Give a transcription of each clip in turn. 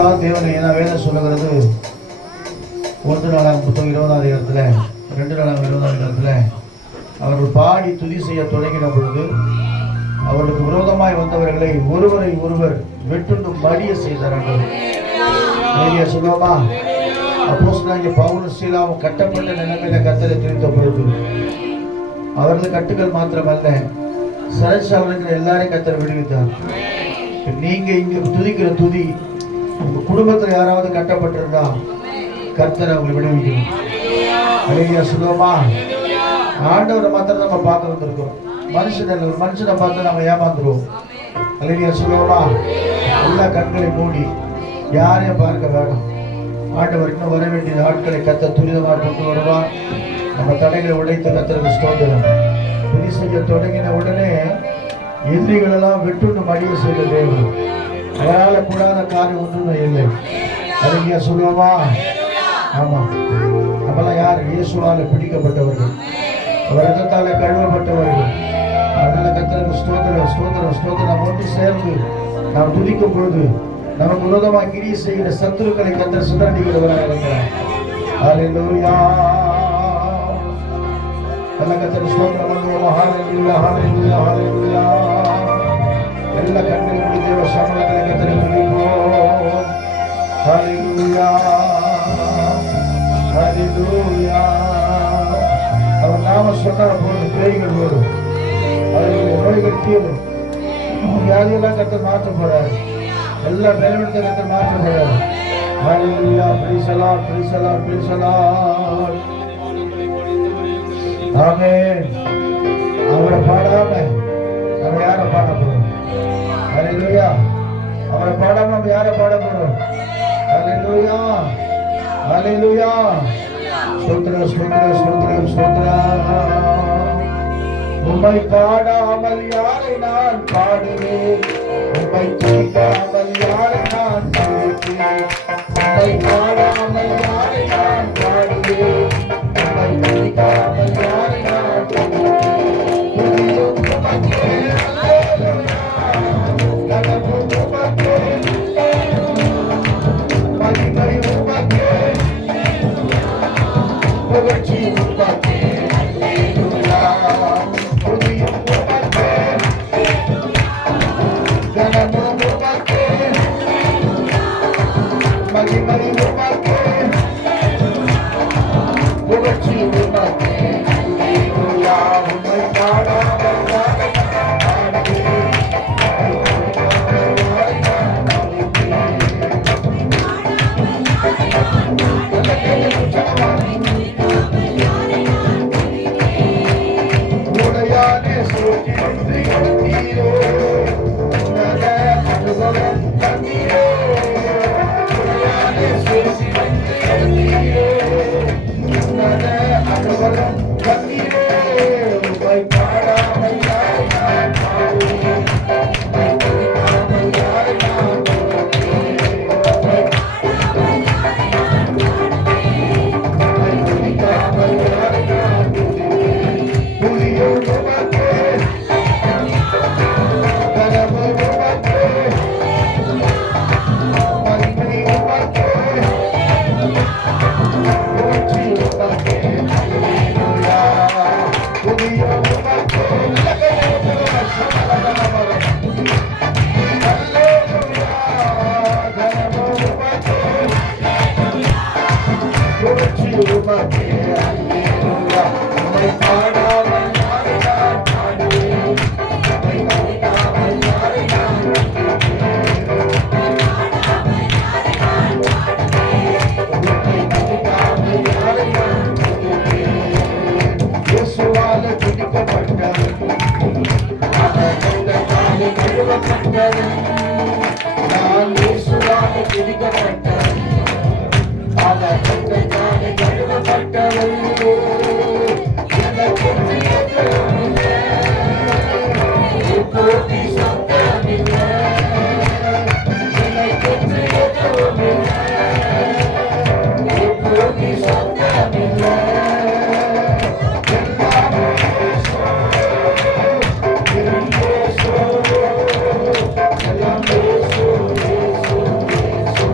தேவன் ஏன்னா வேதம் சொல்லுகிறது 1 நாளாம் புத்தகம் 20ஆம் அதிகாரத்தில் 2 நாளாம் 20ஆம் அதிகாரத்தில் அவர்கள் பாடி துதி செய்ய தொடங்கின பொழுது அவர்களுக்கு விரோதமாய் வந்தவர்களை ஒருவரை ஒருவர் வெட்டுண்டு மடிய செய்தார்கள். சொல்லுவோமா? அப்போஸ்தலனாகிய பவுலும் சீலாவும் கட்டப்பட்ட நிலைமையில கர்த்தரை துதித்த பொழுது அவர்கள் கட்டுகள் மாத்திரமல்ல, சிறைச்சாலையில் எல்லாரையும் கர்த்தர் விடுவித்தார். நீங்க இங்க துதிக்கிற துதி உங்க குடும்பத்தில் யாராவது கட்டப்பட்டிருந்தா கர்த்தர் அவங்களை விடுவிக்கணும். அல்லேலூயா சொல்லுவோமா? ஆண்டவரை மாத்திரம் நம்ம பார்க்க வந்திருக்கோம். மனுஷனை பார்த்து நம்ம ஏமாந்துருவோம். அல்லேலூயா சொல்லுவோமா? எல்லா கண்களை மூடி யாரையும் பார்க்க வேணும். ஆண்டவர் இன்னும் வர வேண்டிய ஆட்களை கர்த்தர் துரிதமாக கொண்டு வருவார். நம்ம தடைகளை உடைத்து கர்த்தருக்கு ஸ்தோத்திரம். துதி செய்ய தொடங்கின உடனே எதிரிகள் எல்லாம் வெட்டுண்டு மடிய செய்த தேவன். அவரால் கூடாத காரியம் ஒன்றுமே இல்லை. அல்லேலூயா சொல்லுவோமா? ஆமா, நம்மளாம் யார்? இயேசுவால பிடிக்கப்பட்டவர்கள், அவர் ரத்தத்தால கழுவப்பட்டவர்கள். அதனால கர்த்தருக்கு ஸ்தோத்திரம் ஸ்தோத்திரம் ஸ்தோத்திரம். நாம் ஒன்று சேர்ந்து நாம் துதிக்கும் பொழுது நமக்கு விரோதமாக கிரியை செய்கிற சத்துருக்களை கர்த்தர் சுடடிக்கிறவராக இருக்கிறார். அல்லேலூயா. எல்லா கர்த்தருக்கு ஸ்தோத்திரம் பண்ணுவோம். ஹல்லேலூயா ஹல்லேலூயா ஹல்லேலூயா. எல்லா கண்களை மூடி தேவ சமூகத்தில் கர்த்தரை துதிப்போம். ஹல்லேலூயா ஹல்லேலூயா. அவர் நாம சொன்ன போது பேய்கள் வரும், அவர்களுடைய நோய்கள் தீரும், வியாதியெல்லாம் கர்த்தர் மாற்ற போறாரு. எல்லா பலவீனத்தை கர்த்தர் மாற்ற போறாரு. Hallelujah. Praise the Lord praise the Lord praise the Lord. Amen. அவரை பாடாம நம்ம யாரை பாட போறோம்? ஹல்லேலூயா. அவரை பாடாம நம்ம யாரை பாட போறோம்? ஹல்லேலூயா ஹல்லேலூயா. ஸ்தோத்திரம் ஸ்தோத்திரம் ஸ்தோத்திரம் ஸ்தோத்திரம். உம்மை பாடாமல் யாரை நான் பாடுவேன்? உம்மை துதிக்காமல் யாரை நான் துதிப்பேன்? உம்மை பாடாமல் யாரை நான் பாடுவேன்? உம்மை துதிக்காமல் யாரை நான் துதிப்பேன்? துதியும் உமக்கே அல்லேலூயா. கனவும் உமக்கே, மகிமை உமக்கே, புகழ்ச்சி உமக்கே. அல்லேலூயா. துதியும் உமக்கே, கனவும் உமக்கே, மகிமை உமக்கே, புகழ்ச்சி உமக்கே. அல்லேலூயா. உம்மை பாடாமல் யாரை நான் பாடுவேன்? உடையானே சோற்றிருந்து எடுத்தீரோ, உன்னத அனுபவம் தந்தீரோ. உடையானே சோற்றிருந்து எடுத்தீரோ, உன்னத அனுபவம் தந்தீரோ. உம்மை பாடாமல் யாரை நான் பாடுவேன்? உம்மை துதிக்காமல் யாரை நான் துதிப்பேன்? உம்மை துதிக்காமல் யாரை நான் துதிப்பேன்? புதியும் உமக்கே, கனவும் உமக்கே, மகிமை உமக்கே, புகழ்ச்சி உமக்கே. அல்லேலூயா. புதியும் உமக்கே, அல்லேலூயா. கனவும் உமக்கே, புகழ்ச்சி உமக்கே. அல்லேலூயா. உம்மை பாடாமல் யாரை நான் பாடுவேன்? உம்மை துதிக்காமல் யாரை நான் துதிப்பேன்? உம்மை துதிக்காமல் யாரை நான் துதிப்பேன்? இயேசுவால துதிக்கப்பட்டவர், அவர் ரத்தத்தாலே கழுவப்பட்டவர். நான் இயேசுவால துதிக்கப்பட்டவர், அவர் ரத்தத்தாலே கழுவப்பட்டவர். எனக்கு எதுவுமில்லை, இப்போது சொந்தமில்லை. எனக்கு எதுவுமில்லை, இப்போது சொந்தமில்லை. எல்லாமே இயேசு, இயேசு, எல்லாம் இயேசு, இயேசு, இயேசு.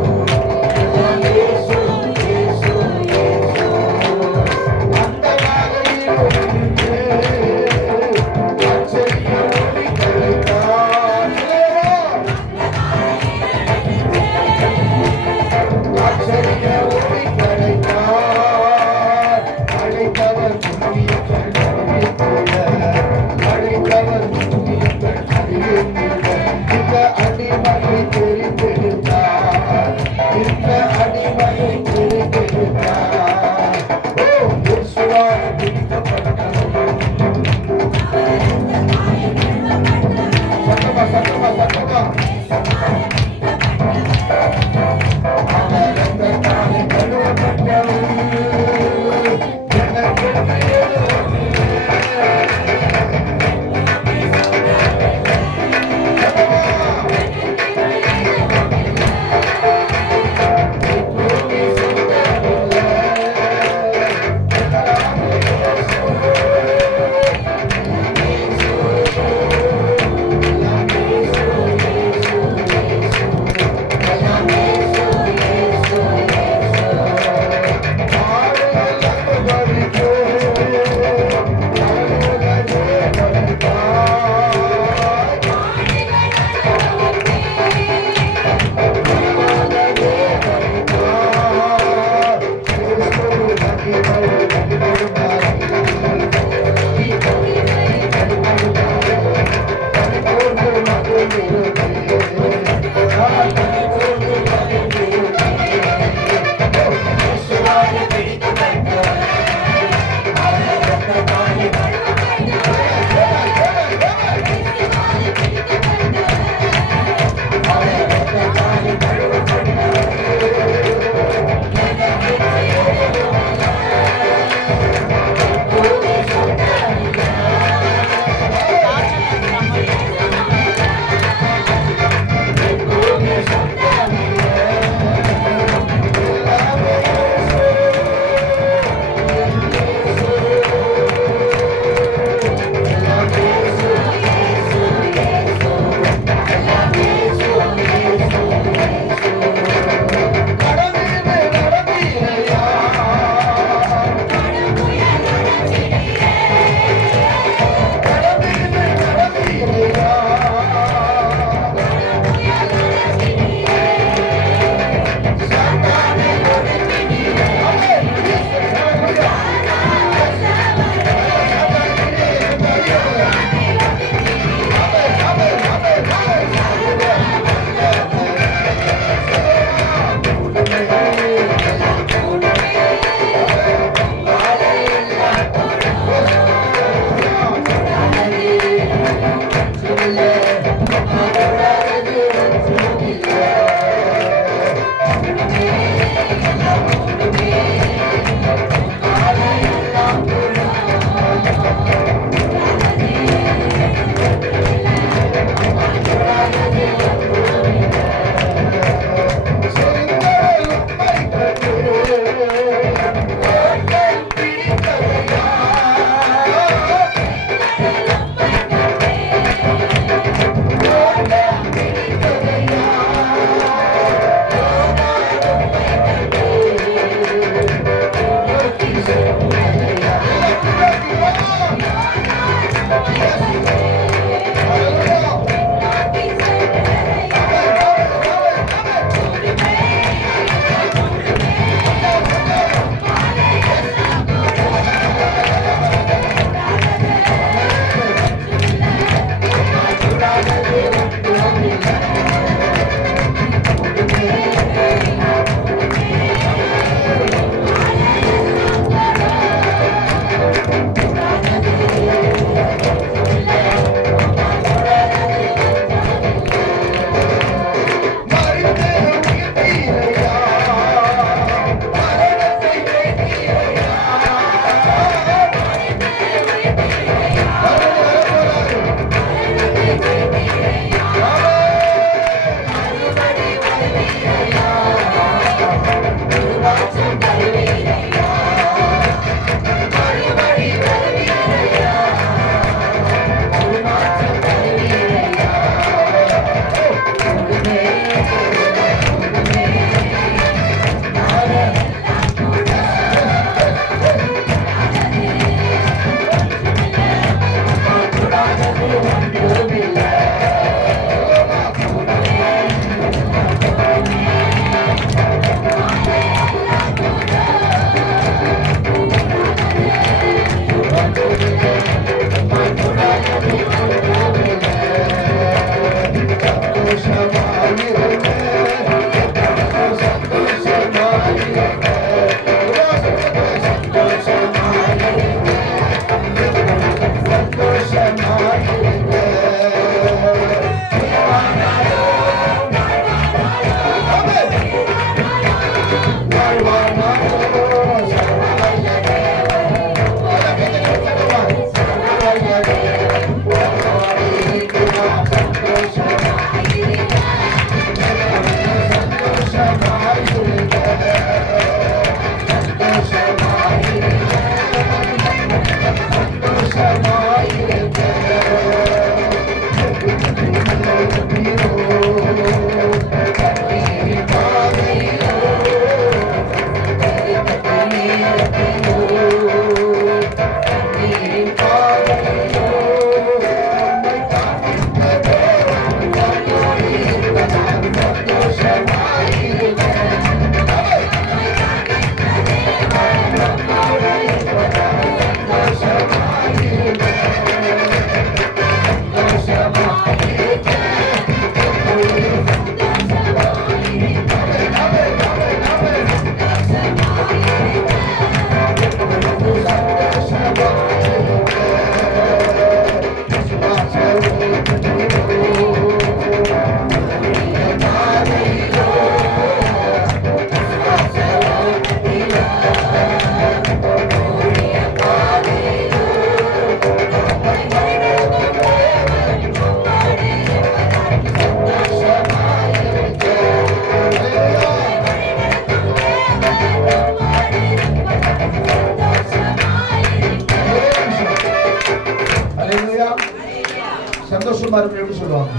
இருக்கும் எப்படி சொல்லுவாங்க?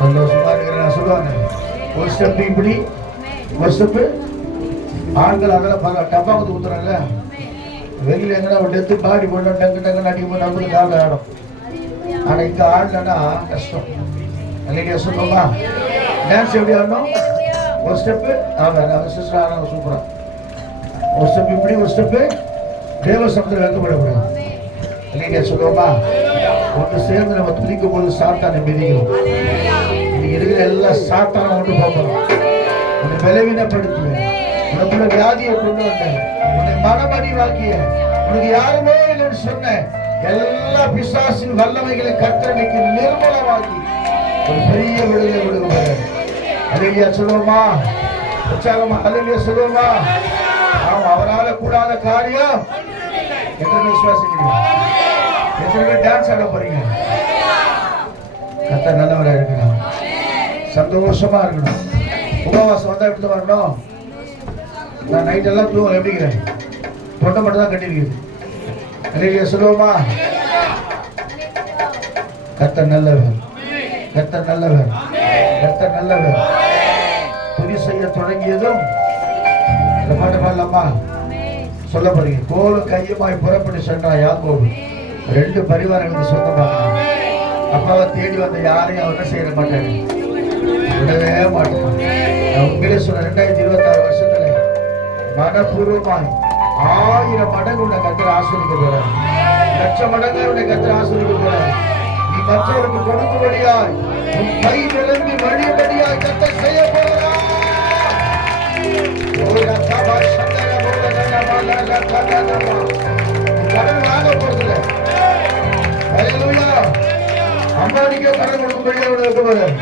சந்தோஷமா இருக்கிறேன் சொல்லுவாங்க. ஒரு ஸ்டெப் இப்படி, ஒரு ஸ்டெப்பு ஆண்கள் அதெல்லாம் பார்க்க டப்பா வந்து ஊத்துறாங்க. வெளியில எங்கன்னா ஒரு டெத்து பாடி போட்டோம் டங்கு டங்கு அடிக்கும் போது நமக்கு கால ஆடும். ஆனா இங்க ஆடலன்னா கஷ்டம். இல்லைங்க சொல்லுவோமா? டான்ஸ் எப்படி ஆடணும்? ஒரு ஸ்டெப்பு அவங்க சிஸ்டர் ஆடுறாங்க சூப்பரா. ஒரு ஸ்டெப் இப்படி, ஒரு ஸ்டெப்பு தேவ சமுத்திரம் வைக்கப்படக்கூடாது. இல்லைங்க சொல்லுவோமா? ஒன்று சேர்ந்து நம்ம துதிக்கும் போது சாத்தானை மிதிக்கிறோம். இன்னைக்கு இருக்கிற எல்லாம் சாத்தான ஒன்று போகிறோம். உன்னை பலவீனப்படுத்துவேன், உனக்குள்ள வியாதியை கொண்டு வந்தேன், உன்னை மனமடிவாக்கிய, உனக்கு யாருமே இல்லைன்னு சொன்னேன். எல்லா பிசாசின் வல்லமைகளை கர்த்தருக்கு நிர்மூலமாக்கி ஒரு பெரிய விடுதலை விடுகிறார். அல்லேலூயா சொல்லுவோமா? உற்சாகமா அல்லேலூயா சொல்லுவோமா? ஆமா, அவரால் கூடாத காரியம். எத்தனை விசுவாசிக்கிறீங்க? எத்தனை பேர் டான்ஸ் ஆட போறீங்க? கர்த்தர் நல்லவரா இருக்கணும், சந்தோஷமா இருக்கணும். உபவாசம் வந்தா எப்படி வரணும்? நான் நைட் எல்லாம் தூங்கல எப்படிங்கிறேன், தொண்டை மட்டும் தான் கட்டிருக்குது. அல்லேலூயா சொல்லுவோமா? கர்த்தர் நல்லவர், கர்த்தர் நல்லவர், கர்த்தர் நல்லவர். துதி செய்ய தொடங்கியதும் இந்த பாட்டு பாடலாமா? சொல்ல போறீங்க. கோலும் கையுமாய் புறப்பட்டு சென்றான் யாக்கோபு. 2 பரிவாரங்களுக்கு சொந்தமாக அப்பாவை தேடி வந்த யாரையும் அவர் செய்ய மாட்டாரு, விடவே மாட்டார். நான் உங்களே சொன்ன 2026 வருஷத்துல மனப்பூர்வமாய் 1000 மடங்கு உன்னை கர்த்தர் ஆசீர்வதிக்க போறார். 1,00,000 மடங்கு உன்னை கர்த்தர் ஆசீர்வதிக்க போறார். நீ மற்றவருக்கு கொடுக்கும்படியாய், உன் கை நிரம்பி வழியும்படியாய் கர்த்தர் செய்ய போகிறார். கடன் வாங்க போறதில்லை. அம்பானிக்கே கடன் கொடுக்கும்படியா வைக்க போறார்.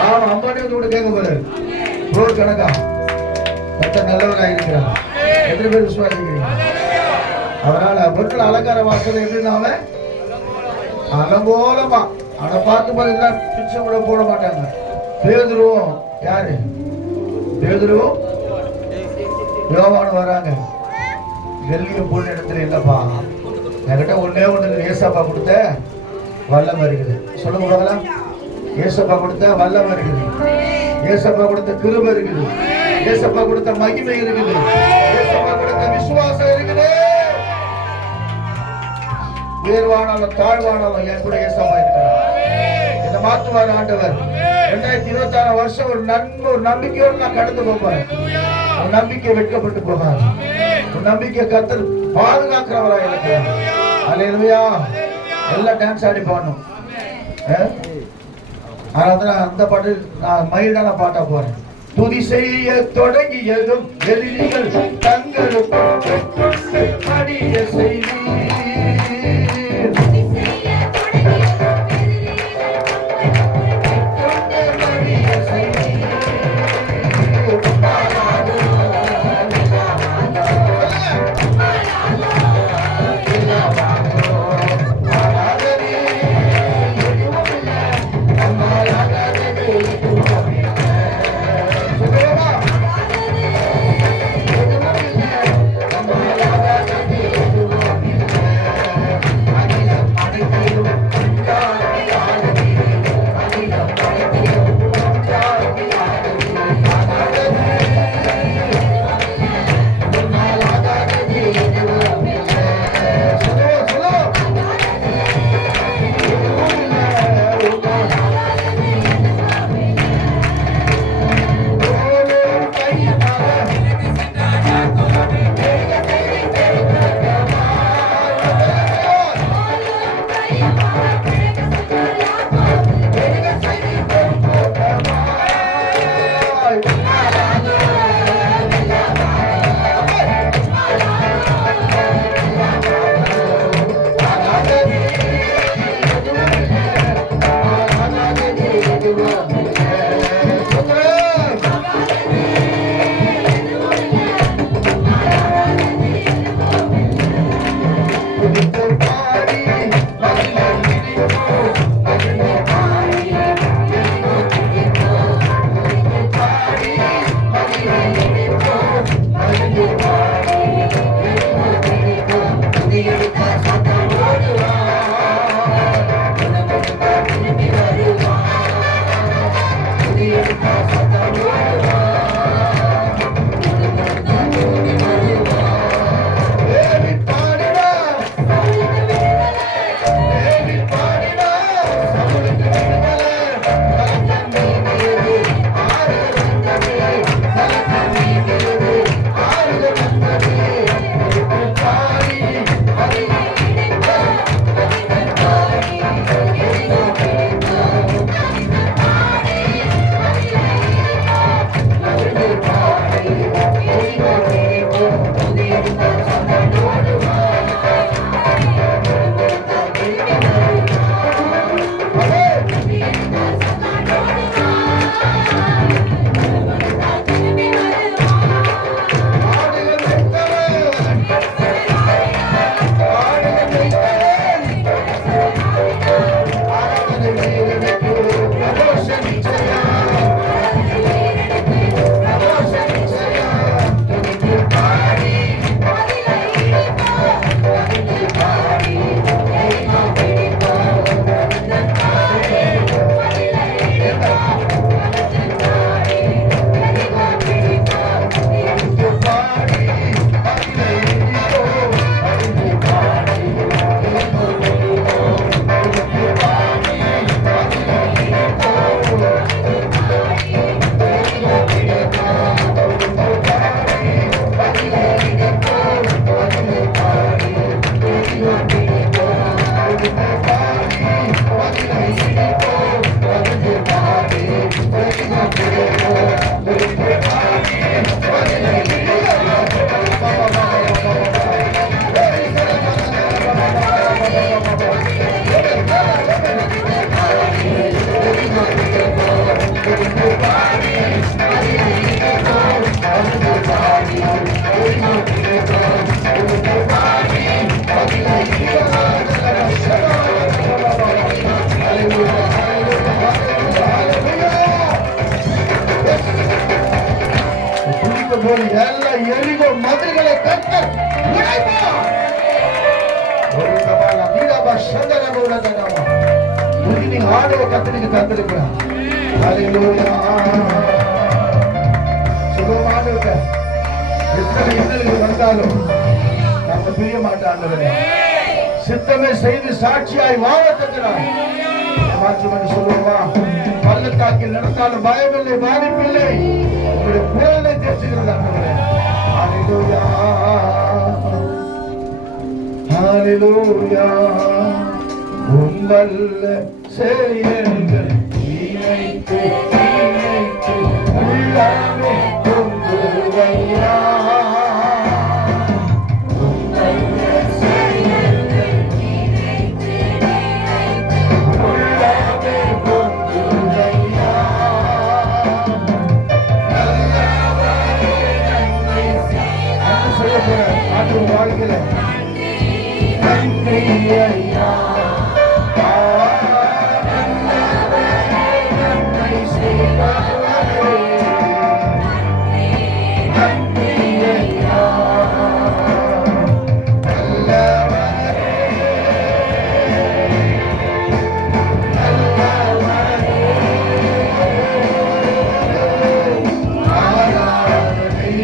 ஆமா, அம்பானி வந்து கூட கேட்க போறாரு ரோடு கணக்கா. கர்த்தர் நல்லவனாக இருக்கிறார். எத்தனை பேர் விசுவாசிக்கிறீங்க? அவரால் பொருட்கள் அலங்கார வாசல் எப்படின்னாம அலங்கோலமா அவனை பார்த்து போது பிச்சை கூட போட மாட்டாங்க. பேதுருவும் யாரு? பேதுருவும் யோவானும் வராங்க. வெள்ளிய போன இடத்துல இல்லப்பா, என்கிட்ட ஒன்னே ஒண்ணு ஏசப்பா கொடுத்த வல்லம் இருக்குது. சொல்லுங்க பார்க்கலாம். ஏசப்பா கொடுத்த வல்லம் இருக்குது, ஏசப்பா கொடுத்த கிருபை இருக்குது, ஏசப்பா கொடுத்த மகிமை இருக்குது, ஏசப்பா கொடுத்த விசுவாசம் இருக்குது. உயர்வானாலும் தாழ்வானாலும் என் கூட ஏசப்பா இருக்கிறார். இதை மாற்றுவார் ஆண்டவர். 2026 வருஷம் ஒரு நம்பிக்கையோடு நான் கடந்து போறேன். உன் நம்பிக்கை வெட்கப்பட்டு போகாது. உன் நம்பிக்கை கர்த்தர் பாதுகாக்கிறவரா இருக்கிறார். அல்லேலூயா. எல்லாம் டான்ஸ் ஆடி பாடணும். அதனால அந்த பாட்டு நான் மைல்டான பாட்டா போறேன். துதி செய்ய தொடங்கியதும் எதிரிகள் தங்களுக்கு அடிய செய்தி. எல்லா எரிகோ மதில்களை கர்த்தர் உடைப்பார். ஒரு கபால தீரபா சந்தனமுல தனமா நீ ஆடவ கர்த்தருக்கு தந்திருக்கிறார். ஹalleluya. சுகமானவங்க எத்தனை இன்னல்கள் வந்தாலும் நம்ம பிரிய மாட்டாண்டவரே சித்தமே செய்து சாட்சியாய் வாழ தருகிறார். மாற்றுமணி சொல்லுவா பள்ளத்தாக்கில் நடந்தாலும் பயமில்லை பாதிப்பில்லை உங்களுடைய புயலை தேர்ச்சுகிறது ஆண்டவரே. ஹalleluya ஹalleluya. உம்மல்ல செயல்கள் நினைத்து நினைத்து உள்ளமே பொங்குவையா. வாழ்க்கையில நன்றி ஐயா நன்மை செய்வாரே நன்றி ஐயா நல்லவரே நல்லவரே ஆராதனை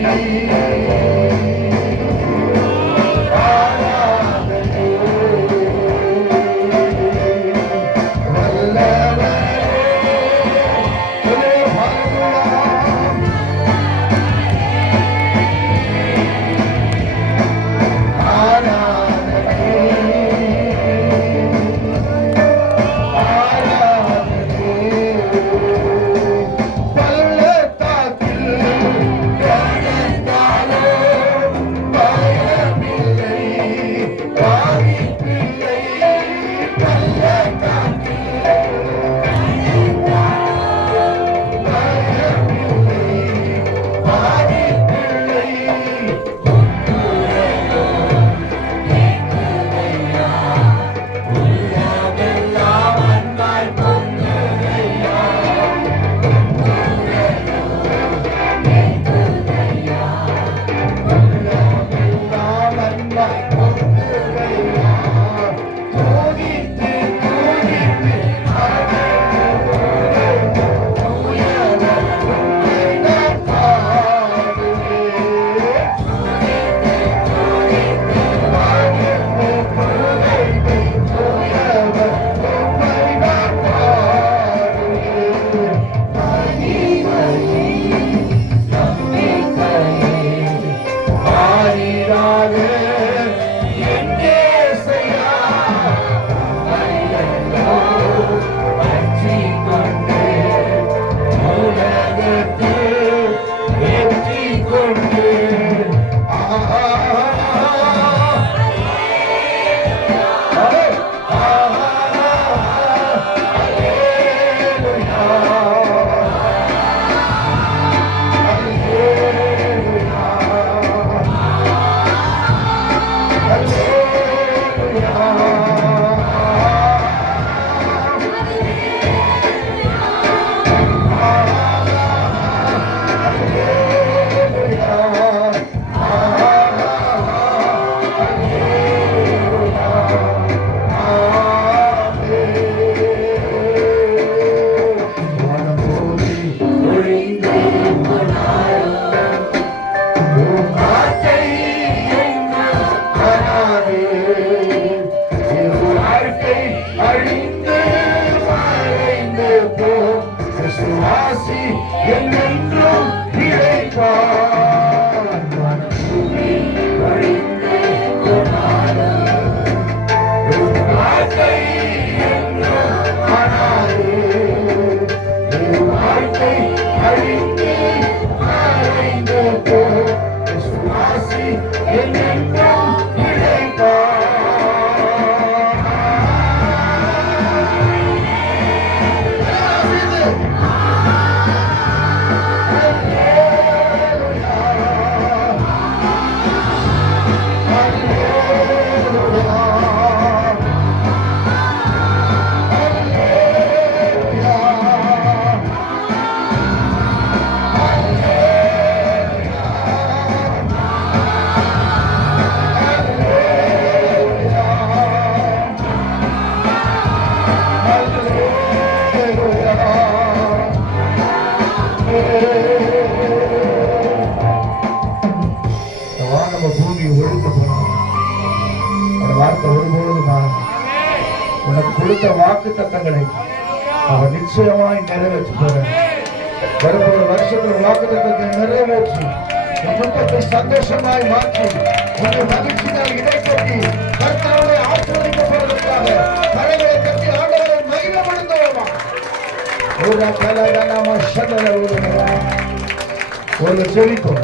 அழிந்து மறைந்து போ விசுவாசி என்றென்றும் நிலைப்பார். நம்ம பூமி ஒழுக்க போனோம். வார்த்தை ஒருபோது உனக்கு கொடுத்த வாக்கு தத்தங்களை அவர் நிச்சயமாய் நிறைவேற்றி போறேன். வருகிற வருஷத்துல வாக்கு தத்தத்தை நிறைவேற்றி குடும்பத்தை சந்தோஷமாய் மாற்றி உன்னை மகிழ்ச்சியால் இடைக்கட்டி கர்த்தரோடு ஆசீர்வதிக்கப்படுவதற்காக கரைகளை கட்டி ஆண்டவரை மகிமைப்படுத்துவோமா. ஒரு செவிக்கும்